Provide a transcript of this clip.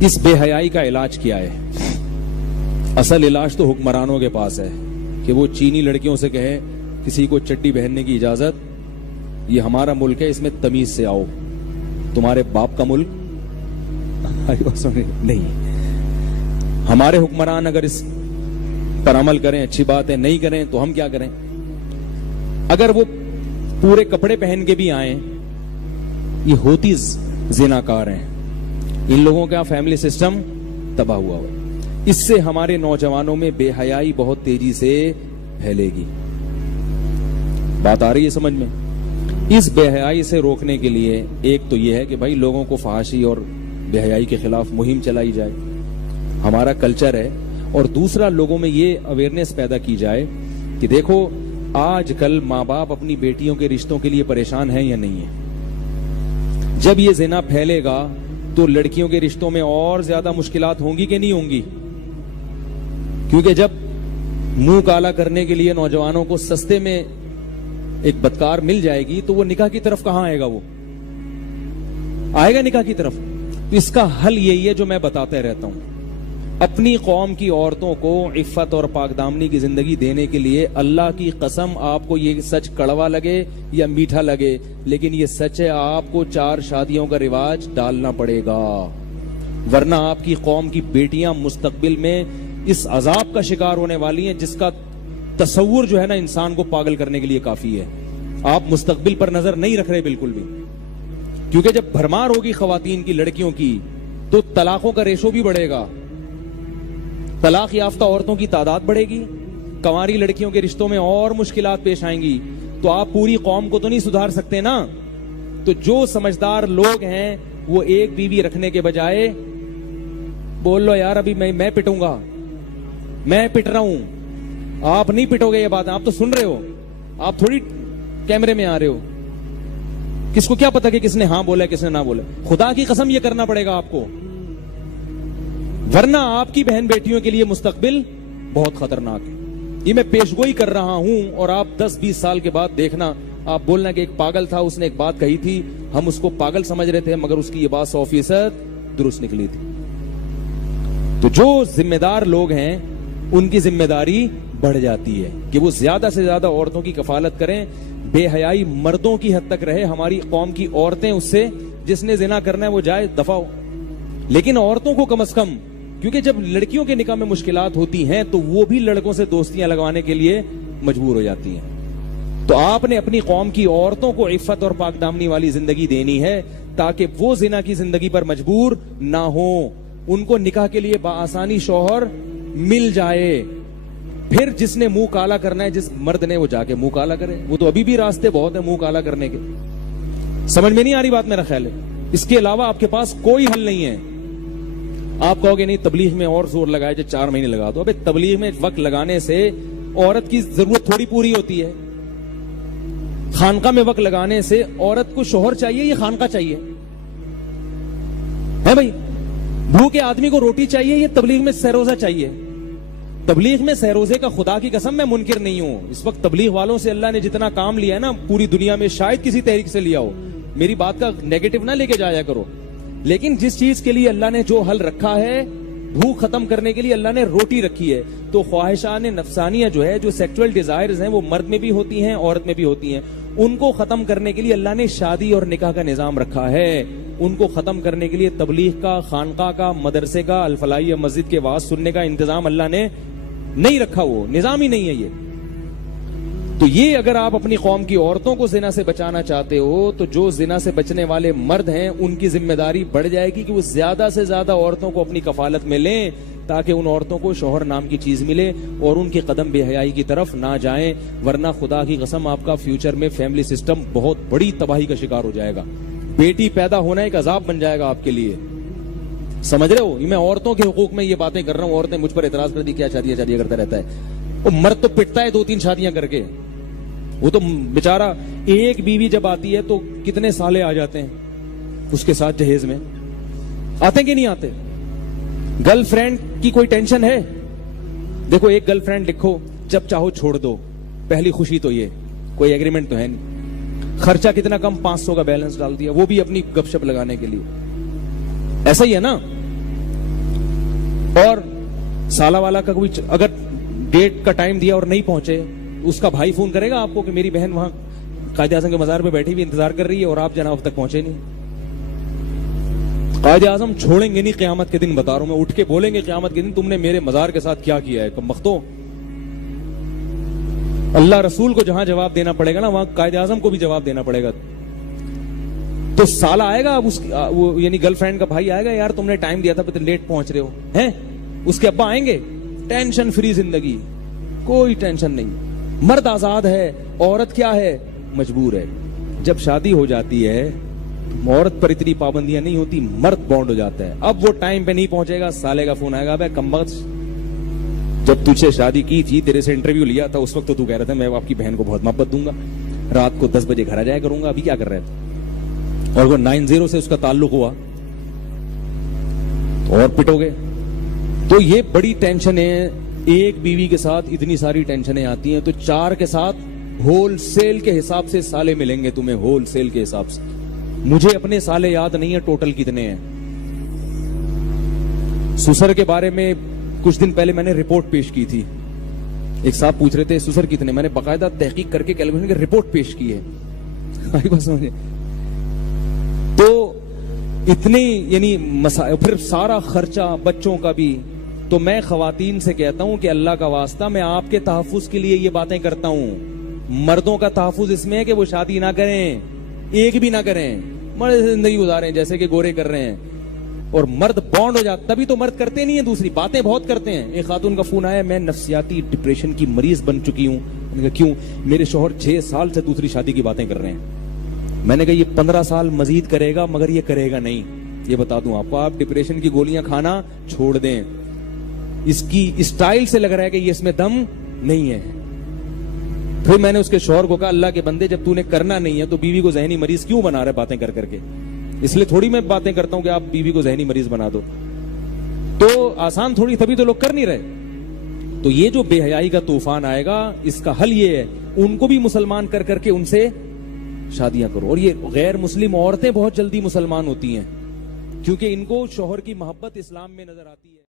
اس بے حیائی کا علاج کیا ہے؟ اصل علاج تو حکمرانوں کے پاس ہے کہ وہ چینی لڑکیوں سے کہیں کسی کو چڈی پہننے کی اجازت، یہ ہمارا ملک ہے، اس میں تمیز سے آؤ، تمہارے باپ کا ملک نہیں۔ ہمارے حکمران اگر اس پر عمل کریں اچھی بات ہے، نہیں کریں تو ہم کیا کریں؟ اگر وہ پورے کپڑے پہن کے بھی آئیں، یہ ہوتی زناکار ہیں، ان لوگوں کا فیملی سسٹم تباہ ہوا ہوا، اس سے ہمارے نوجوانوں میں بے حیائی بہت تیزی سے پھیلے گی۔ بات آ رہی ہے سمجھ میں؟ اس بے حیائی سے روکنے کے لیے ایک تو یہ ہے کہ بھائی لوگوں کو فحاشی اور بے حیائی کے خلاف مہم چلائی جائے، ہمارا کلچر ہے، اور دوسرا لوگوں میں یہ اویئرنیس پیدا کی جائے کہ دیکھو آج کل ماں باپ اپنی بیٹیوں کے رشتوں کے لیے پریشان ہیں یا نہیں ہیں؟ جب یہ زنا پھیلے گا تو لڑکیوں کے رشتوں میں اور زیادہ مشکلات ہوں گی کہ نہیں ہوں گی؟ کیونکہ جب منہ کالا کرنے کے لیے نوجوانوں کو سستے میں ایک بدکار مل جائے گی تو وہ نکاح کی طرف کہاں آئے گا؟ وہ آئے گا نکاح کی طرف؟ تو اس کا حل یہی ہے جو میں بتاتے رہتا ہوں، اپنی قوم کی عورتوں کو عفت اور پاک دامنی کی زندگی دینے کے لیے اللہ کی قسم آپ کو یہ سچ کڑوا لگے یا میٹھا لگے لیکن یہ سچ ہے، آپ کو 4 شادیوں کا رواج ڈالنا پڑے گا، ورنہ آپ کی قوم کی بیٹیاں مستقبل میں اس عذاب کا شکار ہونے والی ہیں جس کا تصور جو ہے نا انسان کو پاگل کرنے کے لیے کافی ہے۔ آپ مستقبل پر نظر نہیں رکھ رہے بالکل بھی، کیونکہ جب بھرمار ہوگی خواتین کی، لڑکیوں کی، تو طلاقوں کا ریشو بھی بڑھے گا، طلاق یافتہ عورتوں کی تعداد بڑھے گی، کنواری لڑکیوں کے رشتوں میں اور مشکلات پیش آئیں گی، تو آپ پوری قوم کو تو نہیں سدھار سکتے نا۔ تو جو سمجھدار لوگ ہیں وہ ایک بیوی رکھنے کے بجائے بول لو یار ابھی میں پٹوں گا، میں پٹ رہا ہوں، آپ نہیں پٹو گے، یہ بات آپ تو سن رہے ہو، آپ تھوڑی کیمرے میں آ رہے ہو، کس کو کیا پتا کہ کس نے ہاں بولا کس نے نہ بولا؟ خدا کی قسم یہ کرنا پڑے گا آپ کو، ورنہ آپ کی بہن بیٹیوں کے لیے مستقبل بہت خطرناک ہے۔ یہ میں پیشگوئی کر رہا ہوں، اور آپ 10-20 سال کے بعد دیکھنا، آپ بولنا کہ ایک پاگل تھا، اس نے ایک بات کہی تھی، ہم اس کو پاگل سمجھ رہے تھے، مگر اس کی یہ بات 100% درست نکلی تھی۔ تو جو ذمہ دار لوگ ہیں ان کی ذمہ داری بڑھ جاتی ہے کہ وہ زیادہ سے زیادہ عورتوں کی کفالت کریں، بے حیائی مردوں کی حد تک رہے، ہماری قوم کی عورتیں اس سے، جس نے زنا کرنا ہے وہ جائے دفع ہو، لیکن عورتوں کو کم از کم، کیونکہ جب لڑکیوں کے نکاح میں مشکلات ہوتی ہیں تو وہ بھی لڑکوں سے دوستیاں لگوانے کے لیے مجبور ہو جاتی ہیں۔ تو آپ نے اپنی قوم کی عورتوں کو عفت اور پاک دامنی والی زندگی دینی ہے تاکہ وہ زنا کی زندگی پر مجبور نہ ہوں، ان کو نکاح کے لیے بآسانی شوہر مل جائے۔ پھر جس نے منہ کالا کرنا ہے، جس مرد نے، وہ جا کے منہ کالا کرے، وہ تو ابھی بھی راستے بہت ہیں منہ کالا کرنے کے۔ سمجھ میں نہیں آ رہی بات؟ میرا خیال ہے اس کے علاوہ آپ کے پاس کوئی حل نہیں ہے۔ آپ کہو گے نہیں تبلیغ میں اور زور لگائے جو 4 مہینے لگا دو، ابے تبلیغ میں وقت لگانے سے عورت کی ضرورت تھوڑی پوری ہوتی ہے، خانقاہ میں وقت لگانے سے عورت کو شوہر چاہیے یا خانقاہ چاہیے؟ ہے بھائی، بھوکے آدمی کو روٹی چاہیے یا تبلیغ میں سہروزہ چاہیے؟ تبلیغ میں سہروزے کا خدا کی قسم میں منکر نہیں ہوں، اس وقت تبلیغ والوں سے اللہ نے جتنا کام لیا ہے نا پوری دنیا میں شاید کسی تحریک سے لیا ہو، میری بات کا نیگیٹو نہ لے کے جایا کرو، لیکن جس چیز کے لیے اللہ نے جو حل رکھا ہے، بھوک ختم کرنے کے لیے اللہ نے روٹی رکھی ہے، تو خواہشان نفسانیہ جو ہے، جو سیکچول ڈیزائرز ہیں، وہ مرد میں بھی ہوتی ہیں عورت میں بھی ہوتی ہیں، ان کو ختم کرنے کے لیے اللہ نے شادی اور نکاح کا نظام رکھا ہے، ان کو ختم کرنے کے لیے تبلیغ کا، خانقاہ کا، مدرسے کا، الفلاحیہ مسجد کے واعظ سننے کا انتظام اللہ نے نہیں رکھا، وہ نظام ہی نہیں ہے یہ۔ تو یہ اگر آپ اپنی قوم کی عورتوں کو زنا سے بچانا چاہتے ہو تو جو زنا سے بچنے والے مرد ہیں ان کی ذمہ داری بڑھ جائے گی کہ وہ زیادہ سے زیادہ عورتوں کو اپنی کفالت میں لیں تاکہ ان عورتوں کو شوہر نام کی چیز ملے اور ان کے قدم بے حیائی کی طرف نہ جائیں، ورنہ خدا کی قسم آپ کا فیوچر میں فیملی سسٹم بہت بڑی تباہی کا شکار ہو جائے گا، بیٹی پیدا ہونا ایک عذاب بن جائے گا آپ کے لیے، سمجھ رہے ہو؟ میں عورتوں کے حقوق میں یہ باتیں کر رہا ہوں، عورتیں مجھ پر اعتراض کر دی کیا شادیاں کرتا رہتا ہے، وہ مرد تو پٹتا ہے 2-3 شادیاں کر کے، وہ تو بیچارہ ایک بیوی جب آتی ہے تو کتنے سالے آ جاتے ہیں اس کے ساتھ جہیز میں، آتے کہ نہیں آتے؟ گرل فرینڈ کی کوئی ٹینشن ہے؟ دیکھو ایک گرل فرینڈ لکھو، جب چاہو چھوڑ دو، پہلی خوشی تو یہ، کوئی ایگریمنٹ تو ہے نہیں، خرچہ کتنا کم، 500 کا بیلنس ڈال دیا، وہ بھی اپنی گپ شپ لگانے کے لیے، ایسا ہی ہے نا؟ اور سالہ والا کا کوئی اگر ڈیٹ کا ٹائم دیا اور نہیں پہنچے، اس کا بھائی فون کرے گا آپ کو کہ میری بہن وہاں قائد اعظم کے مزار پہ بیٹھی ہوئی انتظار کر رہی ہے اور آپ جناب اب تک پہنچے نہیں. قائد اعظم چھوڑیں گے نہیں قیامت کے دن، بتا رہا ہوں میں، اٹھ کے بولیں گے قیامت کے دن تم نے میرے مزار کے ساتھ کیا کیا ہے کم بختو. اللہ رسول کو جہاں جواب دینا پڑے گا نا، وہاں قائد اعظم کو بھی جواب دینا پڑے گا. تو سالہ آئے گا، اب اس یعنی گرل فرینڈ کا بھائی آئے گا، یار تم نے ٹائم دیا تھا پھر لیٹ پہنچ رہے ہو ہیں. اس کے ابا آئیں گے، ٹینشن فری زندگی، کوئی ٹینشن نہیں. مرد آزاد ہے، عورت کیا ہے؟ مجبور ہے. جب شادی ہو جاتی ہے عورت پر اتنی پابندیاں نہیں ہوتی، مرد بانڈ ہو جاتا ہے. اب وہ ٹائم پہ نہیں پہنچے گا، سالے کا فون آئے گا، بھائی کمبخت جب تجھ سے شادی کی تھی، تیرے سے انٹرویو لیا تھا، اس وقت تو کہہ رہا تھا میں آپ کی بہن کو بہت محبت دوں گا، رات کو 10 بجے گھر آ جایا کروں گا، ابھی کیا کر رہے تھے؟ اور وہ 90 سے اس کا تعلق ہوا اور پٹو گے. تو یہ بڑی ٹینشن ہے. ایک بیوی کے ساتھ اتنی ساری ٹینشنیں آتی ہیں، تو 4 کے ساتھ ہول سیل کے حساب سے سالے ملیں گے تمہیں، ہول سیل کے حساب سے. مجھے اپنے سالے یاد نہیں ہے ٹوٹل کتنے ہیں. سسر کے بارے میں کچھ دن پہلے میں نے رپورٹ پیش کی تھی. ایک صاحب پوچھ رہے تھے سسر کتنے، میں نے باقاعدہ تحقیق کر کے کیلکولیشن کی رپورٹ پیش کی ہے. بس مجھے تو اتنی یعنی پھر سارا خرچہ بچوں کا بھی. تو میں خواتین سے کہتا ہوں کہ اللہ کا واسطہ میں آپ کے تحفظ کے لیے یہ باتیں کرتا ہوں. مردوں کا تحفظ اس میں ہے کہ وہ شادی نہ کریں، ایک بھی نہ کریں، مرد زندگی گزاریں جیسے کہ گورے کر رہے ہیں. اور مرد بانڈ ہو جاتا، تبھی تو مرد کرتے نہیں ہیں، دوسری باتیں بہت کرتے ہیں. ایک خاتون کا فون آیا، میں نفسیاتی ڈپریشن کی مریض بن چکی ہوں. میں نے کہا کیوں؟ میرے شوہر 6 سال سے دوسری شادی کی باتیں کر رہے ہیں. میں نے کہا یہ 15 سال مزید کرے گا مگر یہ کرے گا نہیں، یہ بتا دوں آپ کو. آپ ڈپریشن کی گولیاں کھانا چھوڑ دیں. اس کی اسٹائل سے لگ رہا ہے کہ یہ اس میں دم نہیں ہے. پھر میں نے اس کے شوہر کو کہا اللہ کے بندے جب تو نے کرنا نہیں ہے تو بیوی کو ذہنی مریض کیوں بنا رہا ہے باتیں کر کر کے؟ اس لیے تھوڑی میں باتیں کرتا ہوں کہ آپ بیوی کو ذہنی مریض بنا دو. تو آسان تھوڑی، تبھی تو لوگ کر نہیں رہے. تو یہ جو بے حیائی کا طوفان آئے گا، اس کا حل یہ ہے ان کو بھی مسلمان کر کر کے ان سے شادیاں کرو. اور یہ غیر مسلم عورتیں بہت جلدی مسلمان ہوتی ہیں کیونکہ ان کو شوہر کی محبت اسلام میں نظر آتی ہے.